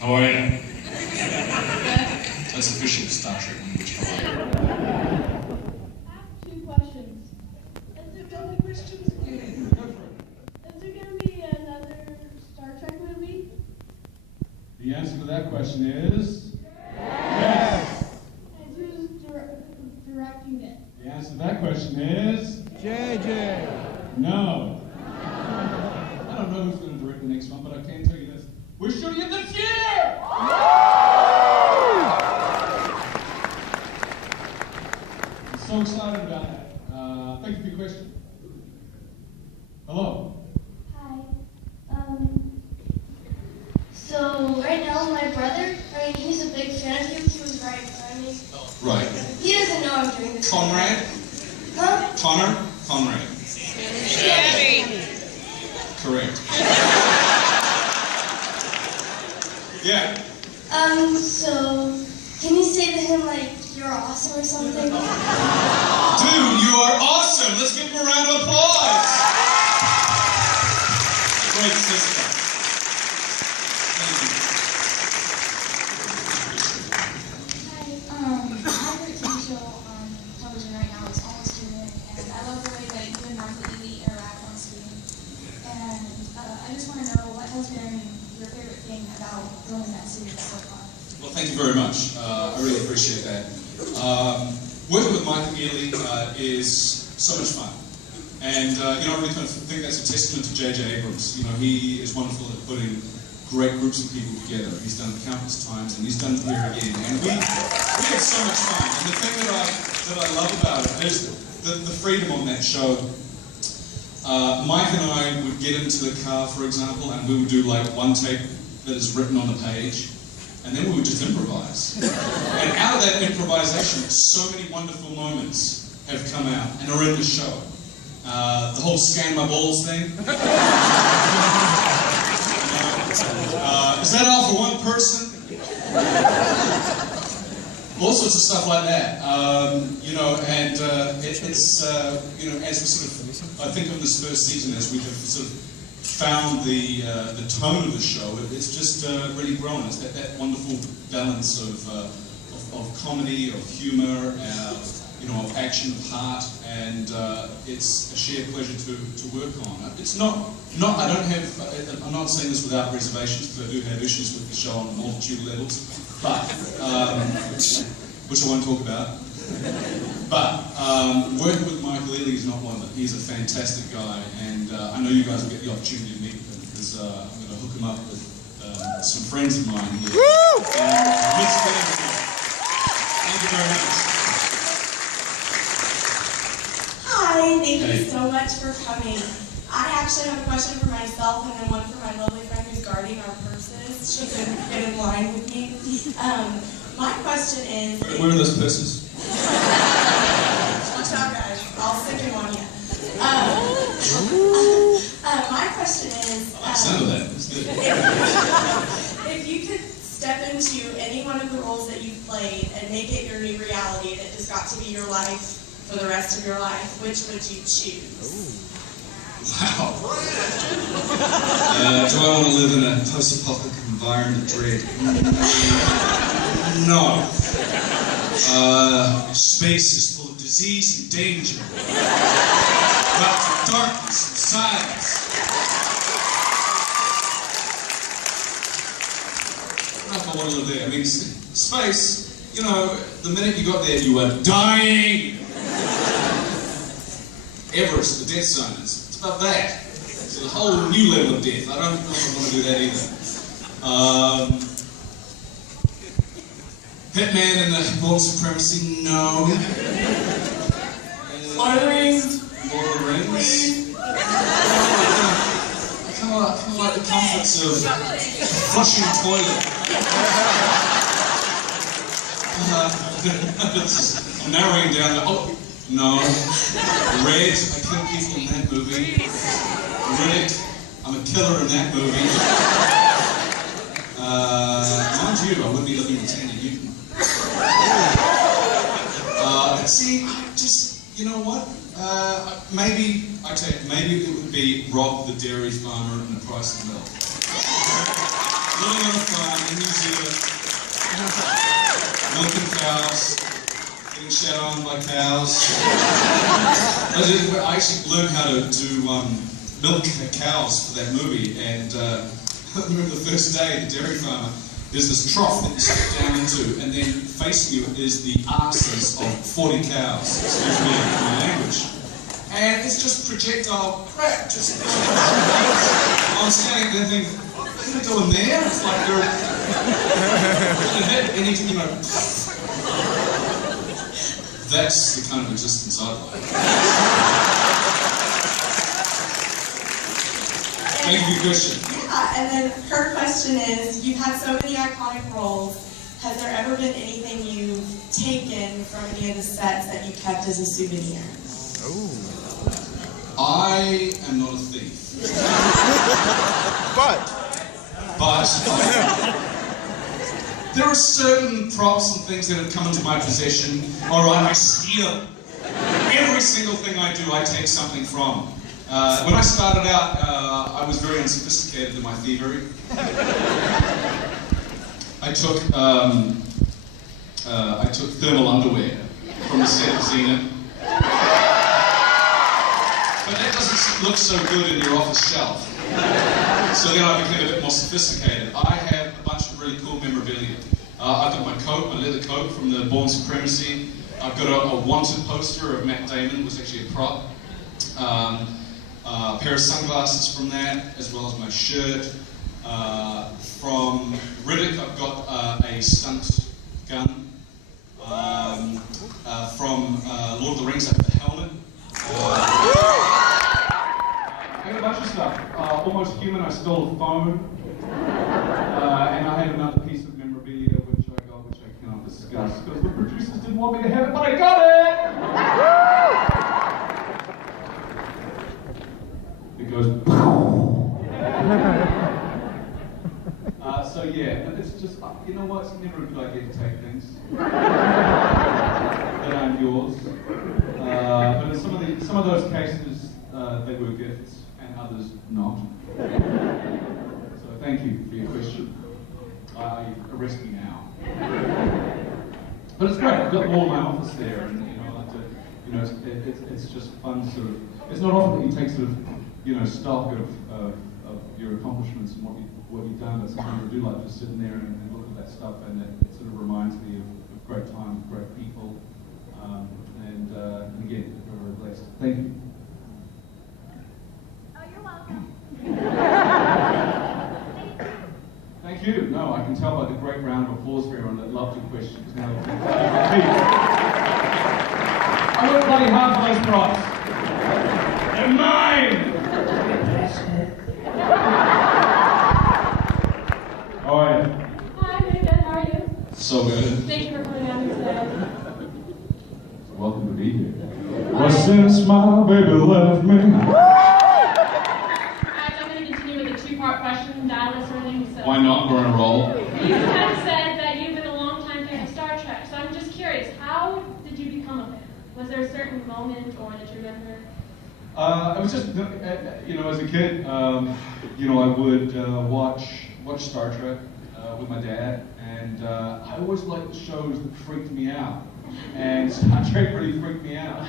How are you? That's official Star Trek language. How are you? I have 2 questions. Is there going to be questions? Is there going to be another Star Trek movie? The answer to that question is... Yes! And who's directing it? The answer to that question is... JJ! No. I don't know who's going to direct the next one, but I can tell you this. We're shooting it this year! I'm so excited about that. Thank you for your question. Hello. Hi. So right now my brother, he's a big fan of you. He was right behind me. Right. He doesn't know I'm doing this. Conrad? Huh? Connor? Conrad. Correct. Yeah. So can you say to him like you're awesome or something? Dude, you are awesome! Let's give him a round of applause! Great sister. Thank you. Hi, I have a TV show on television right now. It's almost due in, and I love the way that you and Martha Ely interact on screen. And I just want to know what has been your favorite thing about filming that series so far. Well, thank you very much. I really appreciate that. Working with Martha Ely is so much fun. And, I really kind of think that's a testament to J.J. Abrams. He is wonderful at putting great groups of people together. He's done it countless times, and he's done it here again. And we had so much fun. And the thing that I love about it is the freedom on that show. Mike and I would get into the car, for example, and we would do like one take that is written on a page, and then we would just improvise. And out of that improvisation, so many wonderful moments have come out and are in the show. The whole scan my balls thing. Is that all for one person? All sorts of stuff like that. It's as we sort of, I think of this first season, as we have sort of found the tone of the show, it's just really grown. It's that wonderful balance of comedy, of humor, of action, of heart, and it's a sheer pleasure to work on. It's not I don't have, I'm not saying this without reservations, because I do have issues with the show on a multitude of levels, but, which I won't talk about. But working with Michael Ealy is not one of them. He's a fantastic guy, and I know you guys will get the opportunity to meet him, because I'm going to hook him up with some friends of mine here. Let's get into it. Thank you very much. Hi, thank you so much for coming. I actually have a question for myself and then one for my lovely friend who's guarding our purses. She couldn't get in line with me. My question is... Where are those purses? Watch out, guys. I'll stick him on you. My question is... I like the sound of that. It's good. If you could step into any one of the roles that you've played and make it your new reality, and it just got to be your life for the rest of your life, which would you choose? Wow. Do I want to live in a post-apocalyptic environment of Dredd? No. Space is full of disease and danger. Lots of darkness and silence. I don't know if I want to live there. I mean, space, the minute you got there, you were dying. Everest, the death zone, it's about that. It's a whole new level of death. I don't know if I want to do that either. Hitman and the Lord Supremacy, no. Lord of the Rings. Lord of the Rings. I kind of like the comforts of flushing a toilet. I'm narrowing down the... No. Red, I kill people in that movie. Red, I'm a killer in that movie. Mind you, I wouldn't be looking at Tandy Newton. See, you know what? Maybe it would be Rob the dairy farmer and the price of milk. living on a farm in New Zealand, milking cows, getting shat on by cows. I actually learned how to milk cows for that movie, and I remember the first day at the dairy farmer, there's this trough that you step down into, and then facing you is the arses of 40 cows, excuse me for my language. And it's just projectile crap, just... I'm standing there thinking, what are you doing there? It's like you're... you hit anything, you know... That's the kind of existence I'd like. Thank you, question. Yeah, and then her question is, you've had so many iconic roles, has there ever been anything you've taken from any of the sets that you kept as a souvenir? I am not a thief. But there are certain props and things that have come into my possession. All right, I steal. Every single thing I do, I take something from. When I started out, I was very unsophisticated in my thievery. I took thermal underwear from the set of Zenith. But that doesn't look so good in your office shelf. So then I became a bit more sophisticated. I have a bunch of really cool memorabilia. I've got my coat, my leather coat from the Bourne Supremacy. I've got a wanted poster of Matt Damon, it was actually a prop. A pair of sunglasses from that, as well as my shirt. From Riddick, I've got a stunt gun. From Lord of the Rings, I have the helmet. I got a bunch of stuff. Almost Human, I stole a phone. And I had another piece of memorabilia which I got, which I cannot discuss because the producers didn't want me to have it, but I got it! It goes. So yeah, but it's just, you know what, it's never a good idea to take things that aren't yours. But in some of those cases, they were gifts, and others not. So thank you for your question. Arrest me now. But it's great. I've got all my office there, and I like to, it's just fun sort of. It's not often that you take sort of, stock of your accomplishments and what you've done, but sometimes I do like just sitting there and look at that stuff, and it sort of reminds me of great times, great people, and again, we're very blessed. Thank you. Oh, you're welcome. Thank you. No, I can tell by the great round of applause for everyone that loved your questions. Now, I worked bloody hard for those props. They're mine! All right. Hi, very good. How are you? So good. Thank you for putting on me today. Welcome to be here. Well, since my baby left me. Guys, I'm going to continue with a two-part question. Dallas, everything. So. Why not? We're on a roll. You have said that you've been a long-time fan of Star Trek, so I'm just curious, how did you become a fan? Was there a certain moment or that you remember? It was just, as a kid, I would watch Star Trek with my dad, and I always liked the shows that freaked me out, and Star Trek really freaked me out.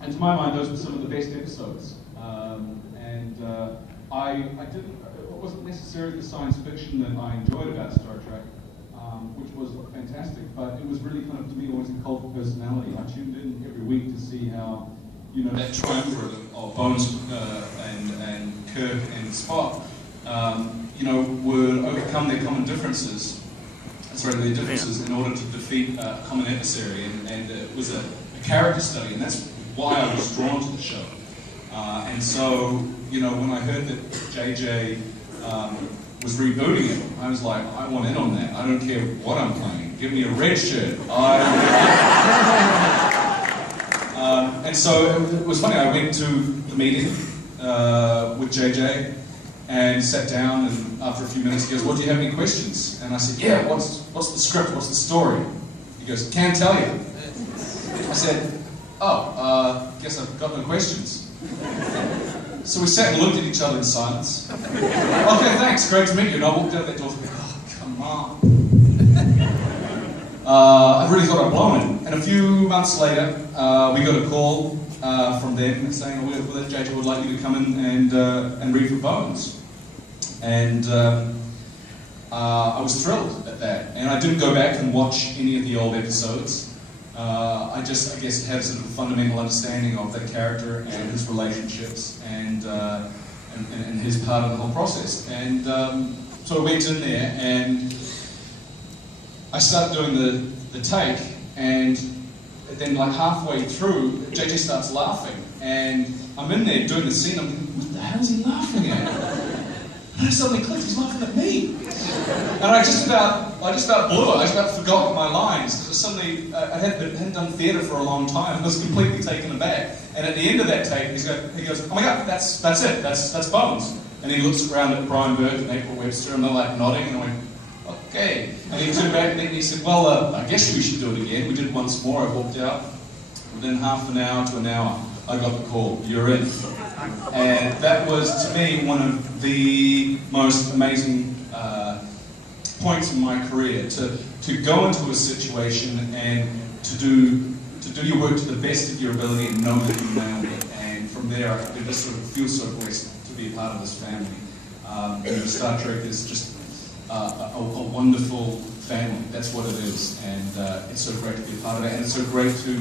And to my mind, those were some of the best episodes. It wasn't necessarily the science fiction that I enjoyed about Star Trek, which was fantastic, but it was really kind of, to me, always a cult of personality. I tuned in every week to see how, that triumvirate of Bones and Kirk and Spock, would overcome their common differences, their differences in order to defeat a common adversary, and it was a character study, and that's why I was drawn to the show. And so, when I heard that JJ was rebooting it, I was like, I want in on that. I don't care what I'm playing. Give me a red shirt. And so it was funny. I went to the meeting with JJ and sat down, and after a few minutes he goes, "Well, do you have any questions?" And I said, "Yeah, what's the script? What's the story?" He goes, "Can't tell you." I said, "Oh, guess I've got no questions." So we sat and looked at each other in silence. Okay, thanks, great to meet you. And I walked out that door thinking, oh, come on. I really thought I'd blown it. And a few months later, we got a call from them saying, oh, well, JJ would like you to come in and read for Bones. And I was thrilled at that. And I didn't go back and watch any of the old episodes. I guess, had a sort of fundamental understanding of that character and his relationships and his part of the whole process. And so I went in there and I started doing the take, and then like halfway through, JJ starts laughing, and I'm in there doing the scene. I'm thinking, what the hell is he laughing at? And I suddenly clicked, he's laughing at me. And I just about blew it. I just about forgot my lines because suddenly I hadn't done theatre for a long time. I was completely taken aback. And at the end of that take, he goes, oh my God, that's it. That's Bones. And he looks around at Brian Burke and April Webster, and they're like nodding, and I went, okay. And he turned back and he said, well, I guess we should do it again. We did it once more. I walked out. Within half an hour to an hour, I got the call, you're in. And that was, to me, one of the most amazing points in my career, to go into a situation and to do your work to the best of your ability and know that you nailed it. And from there, I just sort of feel so blessed to be a part of this family. Star Trek is just a wonderful family. That's what it is, and it's so great to be a part of it. And it's so great to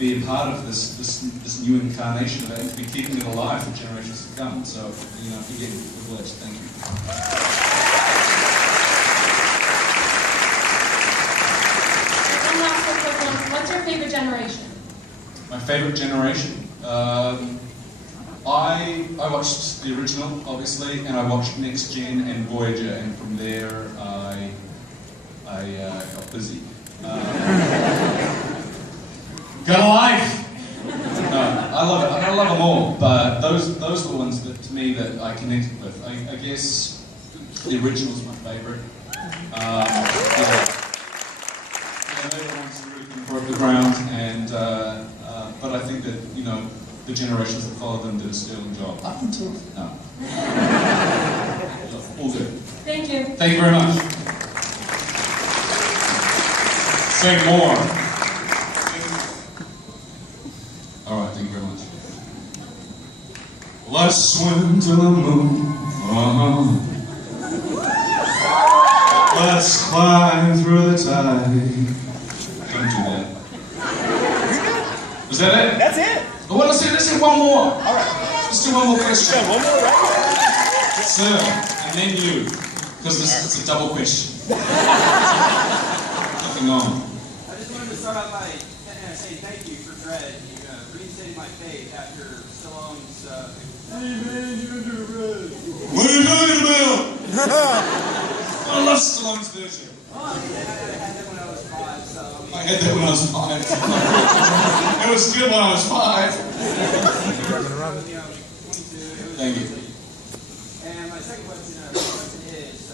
be a part of this new incarnation of it and to be keeping it alive for generations to come. So, again, we're blessed. Thank you. What's your favorite generation? My favorite generation? I watched the original, obviously, and I watched Next Gen and Voyager, and from there I got busy. Got a life! No, I love it. I love them all, but those are the ones that, to me, that I connected with. I guess the original's my favorite. They're the ones that really broke the ground, and but I think that the generations that followed them did a sterling job. Up until now. All good. Thank you. Thank you very much. Say more. All right, thank you very much. Let's swim to the moon. Let's climb through the tide. Don't do that. Was that it? That's it. Oh, well, let's do one more. All right. Let's do one more question. Yeah, one more, right? Sir, and then you, because it's a double question. Nothing on. I just wanted to start out by saying thank you for Dredd. You reinstated my faith after Stallone's. Hey man, you're under arrest. What are you talking about? I love Stallone's version. Oh, I had that when I was 5, so. I had that when I was 5. It was good when I was 5. Thank you. And my second question is,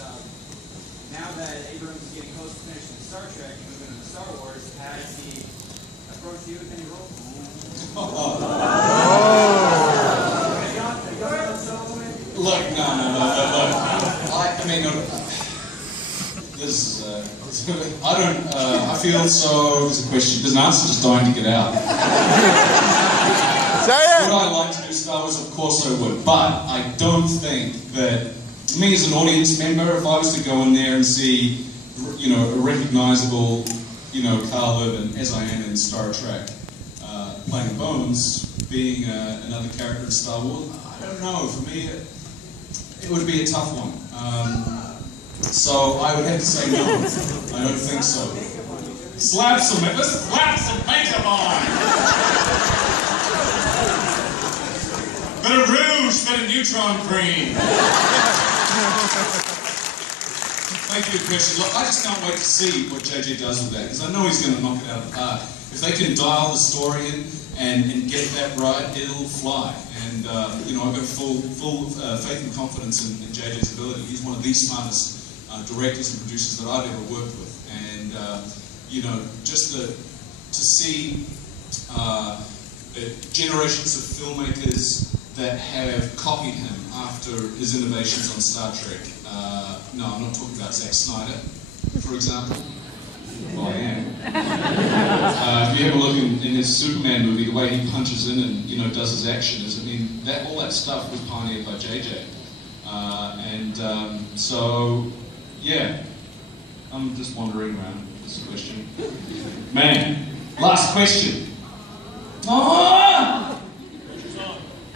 now that Abrams is getting close to finishing Star Trek and moving into Star Wars, has he approached you with any roles? Look, no. I mean, this is, I feel so, there's a question, there's an answer just dying to get out. Say it! Would I like to do Star Wars? Of course I would, but I don't think that, me as an audience member, if I was to go in there and see, a recognizable, Karl Urban, as I am in Star Trek, playing Bones, being another character in Star Wars, I don't know, for me, it would be a tough one. So I would have to say no. I don't think so. Let's slap some makeup on! Bit of rouge, bit of neutron cream. Thank you, Christian. Look, I just can't wait to see what JJ does with that, because I know he's going to knock it out of the park. If they can dial the story in and get that right, it'll fly. And I've got full faith and confidence in JJ's ability. He's one of the smartest directors and producers that I've ever worked with. And just to see generations of filmmakers that have copied him after his innovations on Star Trek. No, I'm not talking about Zack Snyder, for example. Well, I am. If you have a look in his Superman movie, the way he punches in and does his action is, I mean, all that stuff was pioneered by JJ. So, yeah, I'm just wandering around with this question. Man, last question. Oh!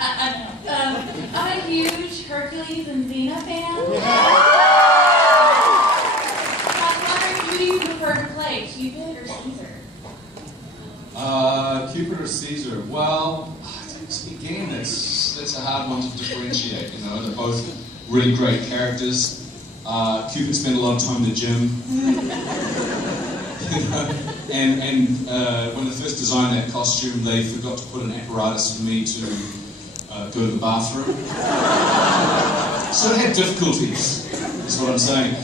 I'm a huge Hercules and Xena fan. I'm wondering, who do you prefer to play, Cupid or Caesar? Cupid or Caesar? Well, again, that's a hard one to differentiate. They're both really great characters. Cupid spent a lot of time in the gym. And when they first designed that costume, they forgot to put an apparatus for me to go to the bathroom. So it had difficulties, is what I'm saying.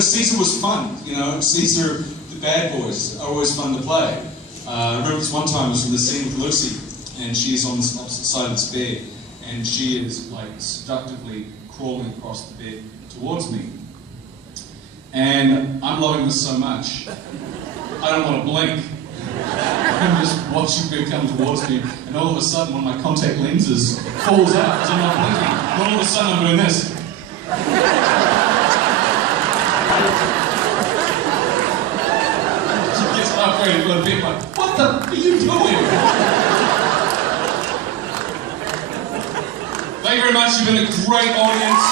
Caesar was fun. Caesar, the bad boys, are always fun to play. I remember this one time I was in the scene with Lucy, and she's on the opposite side of this bed, and she is like seductively crawling across the bed towards me. And I'm loving this so much, I don't want to blink. I'm just watching her come towards me, and all of a sudden one of my contact lenses falls out because I'm not blinking. And all of a sudden I'm doing this. She gets halfway to the bed, like, what the are you doing? Thank you very much, you've been a great audience.